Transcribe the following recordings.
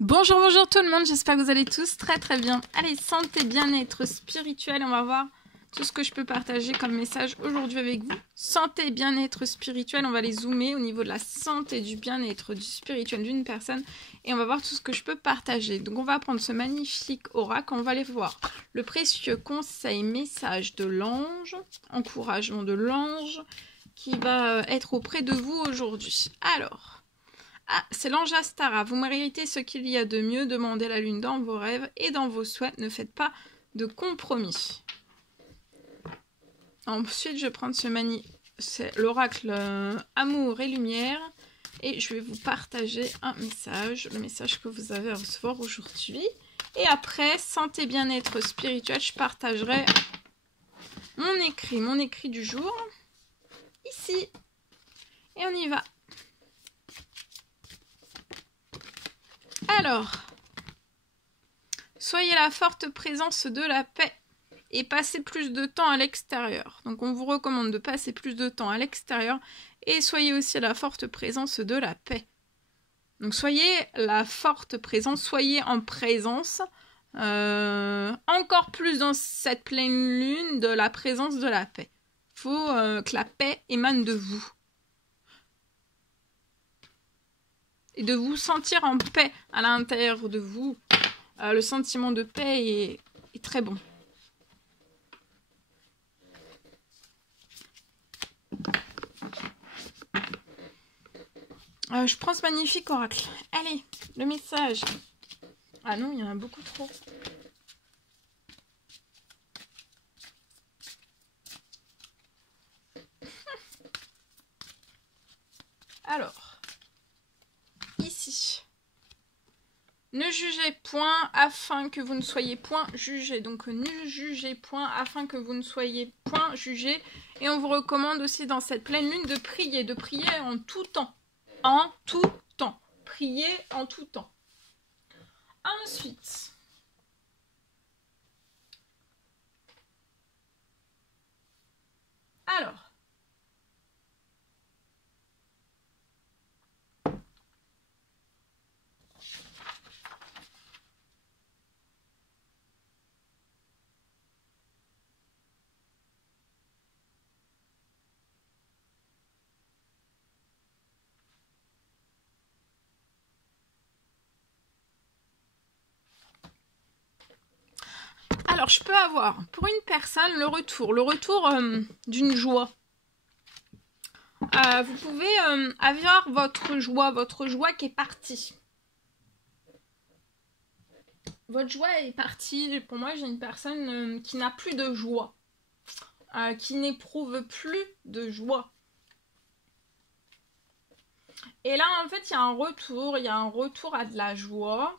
Bonjour, bonjour tout le monde, j'espère que vous allez tous très bien. Allez, santé, bien-être spirituel, on va voir tout ce que je peux partager comme message aujourd'hui avec vous. Santé, bien-être spirituel, on va les zoomer au niveau de la santé, du bien-être, du spirituel d'une personne et on va voir tout ce que je peux partager. Donc on va prendre ce magnifique oracle, on va aller voir le précieux conseil, message de l'ange, encouragement de l'ange qui va être auprès de vous aujourd'hui. Alors... Ah, c'est l'ange Astara. Vous méritez ce qu'il y a de mieux. Demandez la lune dans vos rêves et dans vos souhaits. Ne faites pas de compromis. Ensuite, je vais prendre c'est l'oracle Amour et Lumière. Et je vais vous partager un message. Le message que vous avez à recevoir aujourd'hui. Et après, santé, bien-être spirituel, je partagerai mon écrit du jour. Ici. Et on y va. Alors, soyez la forte présence de la paix et passez plus de temps à l'extérieur. Donc on vous recommande de passer plus de temps à l'extérieur et soyez aussi la forte présence de la paix. Donc soyez la forte présence, soyez en présence, encore plus dans cette pleine lune de la présence de la paix. Il faut que la paix émane de vous. Et de vous sentir en paix à l'intérieur de vous. Le sentiment de paix est très bon. Je prends ce magnifique oracle. Allez, le message. Ah non, il y en a beaucoup trop. Alors, ici. Ne jugez point afin que vous ne soyez point jugés. Donc, ne jugez point afin que vous ne soyez point jugés. Et on vous recommande aussi dans cette pleine lune de prier en tout temps. En tout temps. Priez en tout temps. Ensuite, alors, je peux avoir pour une personne le retour d'une joie. Vous pouvez avoir votre joie qui est partie. Votre joie est partie. Pour moi, j'ai une personne qui n'a plus de joie, qui n'éprouve plus de joie. Et là, en fait, il y a un retour à de la joie.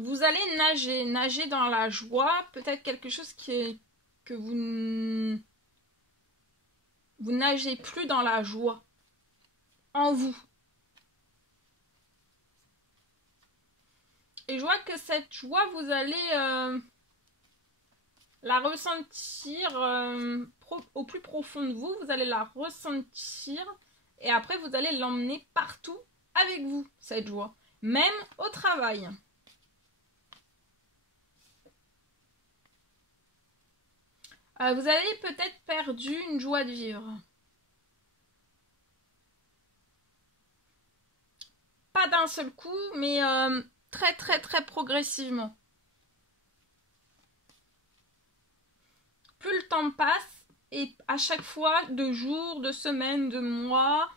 Vous allez nager dans la joie, peut-être quelque chose que vous nagez plus dans la joie en vous. Et je vois que cette joie, vous allez la ressentir au plus profond de vous, vous allez la ressentir et après vous allez l'emmener partout avec vous, cette joie, même au travail. Vous avez peut-être perdu une joie de vivre. Pas d'un seul coup, mais très progressivement. Plus le temps passe, et à chaque fois, de jours, de semaines, de mois,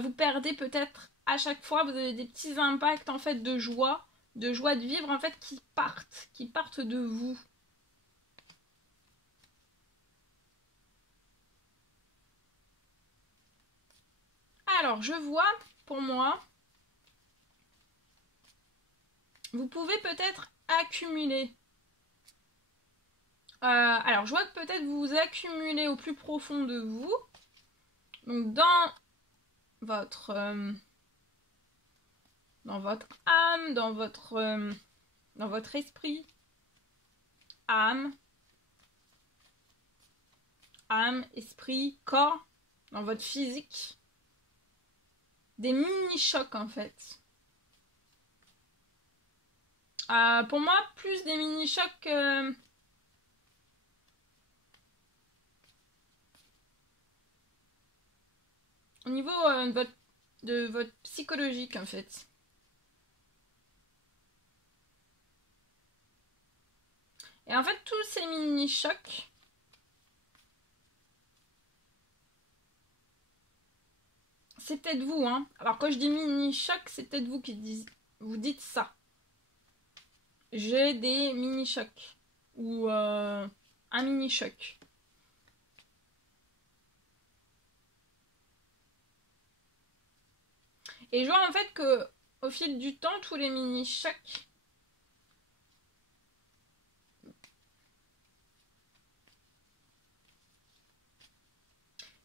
vous perdez peut-être à chaque fois, vous avez des petits impacts en fait de joie de vivre en fait qui partent de vous. Alors, je vois, pour moi, vous pouvez peut-être accumuler. Alors, je vois que peut-être vous accumulez au plus profond de vous. Donc, dans votre âme, dans votre esprit. Âme, esprit, corps, dans votre physique. des mini-chocs en fait. Pour moi, plus des mini-chocs au niveau de votre psychologique en fait. Et en fait, tous ces mini-chocs, c'est peut-être vous, hein. Alors quand je dis mini-choc, c'est peut-être vous qui vous dites ça. J'ai des mini-chocs. Ou un mini-choc. Et je vois en fait que au fil du temps, tous les mini-chocs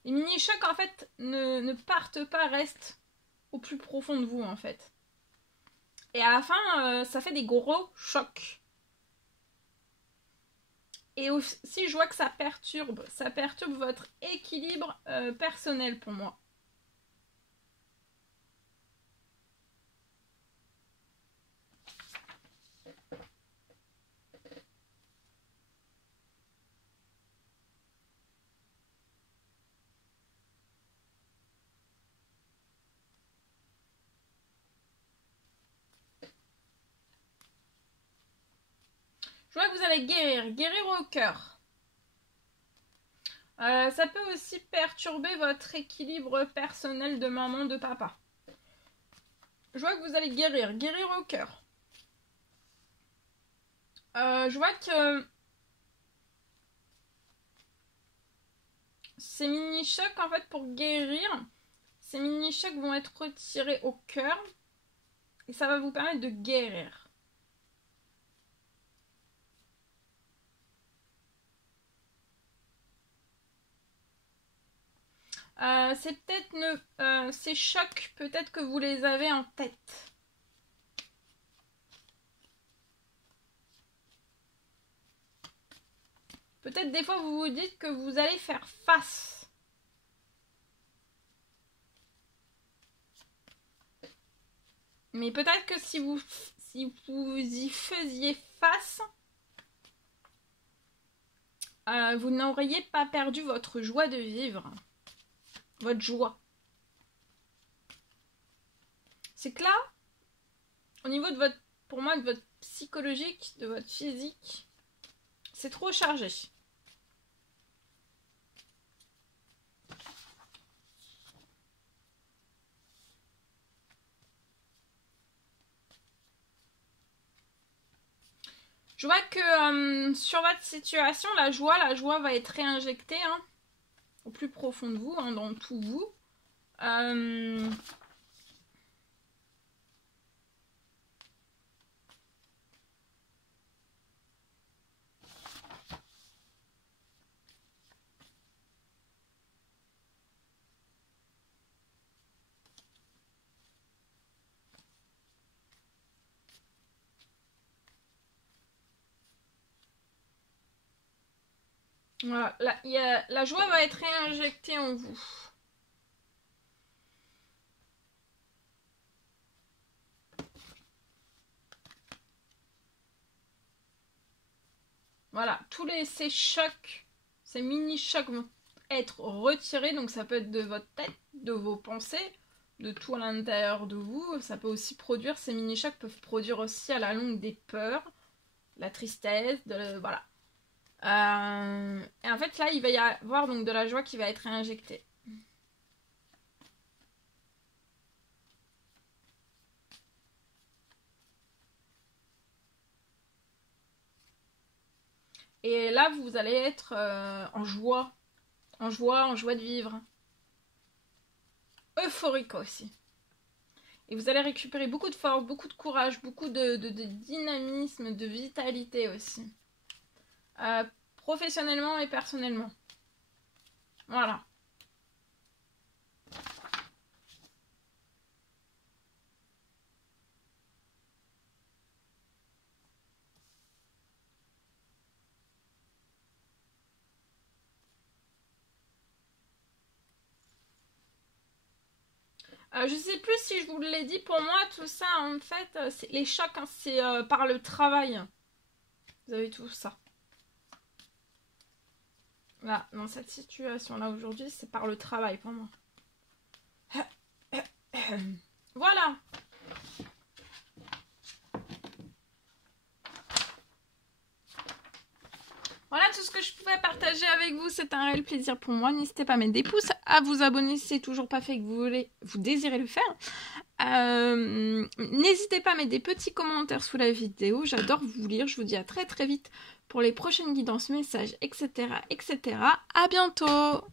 les mini-chocs en fait ne partent pas, restent au plus profond de vous en fait. Et à la fin, ça fait des gros chocs. Et aussi, je vois que ça perturbe votre équilibre personnel pour moi. Je vois que vous allez guérir au cœur. Ça peut aussi perturber votre équilibre personnel de maman, de papa. Je vois que vous allez guérir au cœur. Je vois que ces mini-chocs, en fait, pour guérir, ces mini-chocs vont être retirés au cœur et ça va vous permettre de guérir. C'est peut-être ces chocs, peut-être que vous les avez en tête. Peut-être des fois vous vous dites que vous allez faire face. Mais peut-être que si vous y faisiez face, vous n'auriez pas perdu votre joie de vivre. Votre joie. C'est que là, au niveau de votre, pour moi, de votre psychologique, de votre physique, c'est trop chargé. Je vois que sur votre situation, la joie va être réinjectée hein, au plus profond de vous, hein, dans tout vous. Voilà, la joie va être réinjectée en vous. Voilà, ces chocs, ces mini-chocs vont être retirés. Donc ça peut être de votre tête, de vos pensées, de tout à l'intérieur de vous. Ça peut aussi produire, ces mini-chocs peuvent produire aussi à la longue des peurs, la tristesse, voilà. Et en fait là, il va y avoir donc de la joie qui va être réinjectée. Et là, vous allez être en joie de vivre. Euphorique aussi. Et vous allez récupérer beaucoup de force, beaucoup de courage, beaucoup de dynamisme, de vitalité aussi. Professionnellement et personnellement. Voilà. Je sais plus si je vous l'ai dit, pour moi, tout ça, en fait, les chocs, hein, c'est par le travail. Vous avez tout ça. Là, dans cette situation-là, aujourd'hui, c'est par le travail pour moi. Voilà. Voilà tout ce que je pouvais partager avec vous. C'est un réel plaisir pour moi. N'hésitez pas à mettre des pouces, à vous abonner si c'est toujours pas fait et que vous désirez le faire. N'hésitez pas à mettre des petits commentaires sous la vidéo. J'adore vous lire. Je vous dis à très très vite pour les prochaines guidances, messages, etc. etc. À bientôt.